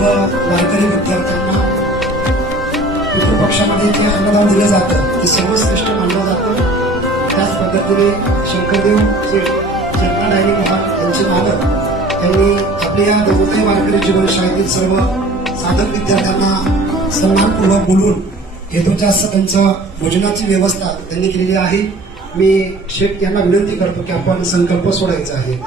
सर्व वारकरी विद्यार्थ्यांना पितृपक्षामध्ये जे अन्नदान दिलं जातं ते सर्वश्रेष्ठ मानलं जातं. त्याच पद्धतीने शंकरदेव चेतना डायरी महान यांचे मालक यांनी आपल्या या देवोदय वारकरी जीवनशाळेतील सर्व साधक विद्यार्थ्यांना सन्मानपूर्वक बोलून हेतूच्या असं त्यांचं भोजनाची व्यवस्था त्यांनी केलेली आहे. मी शेठ यांना विनंती करतो की आपण संकल्प सोडायचा आहे.